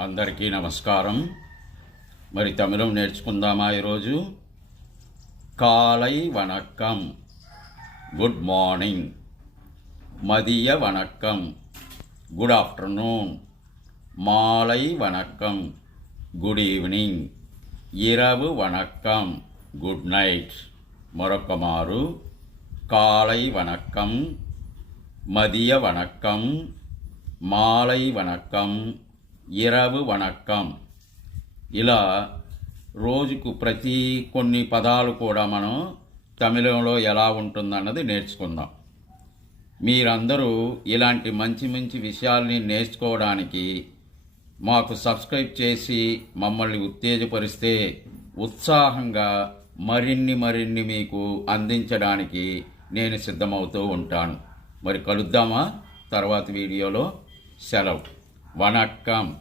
అందరికీ నమస్కారం. మరి తమిళం నేర్చుకుందామా ఈరోజు? కాలై వణక్కం, గుడ్ మార్నింగ్. మదియ వణక్కం, గుడ్ ఆఫ్టర్నూన్. మాలై వణక్కం, గుడ్ ఈవినింగ్. ఇరవు వణక్కం, గుడ్ నైట్. మరొక మారు కాలై వణక్కం, మదియ వణక్కం, మాలై వణక్కం, ఇరవు వణక్కం. ఇలా రోజుకు కొన్ని పదాలు కూడా మనం తమిళంలో ఎలా ఉంటుందన్నది నేర్చుకుందాం. మీరందరూ ఇలాంటి మంచి మంచి విషయాల్ని నేర్చుకోవడానికి మాకు సబ్స్క్రైబ్ చేసి మమ్మల్ని ఉత్తేజపరిస్తే ఉత్సాహంగా మరిన్ని మీకు అందించడానికి నేను సిద్ధమవుతూ ఉంటాను. మరి కలుద్దామా తర్వాతి వీడియోలో? సెలవు. వణక్కం.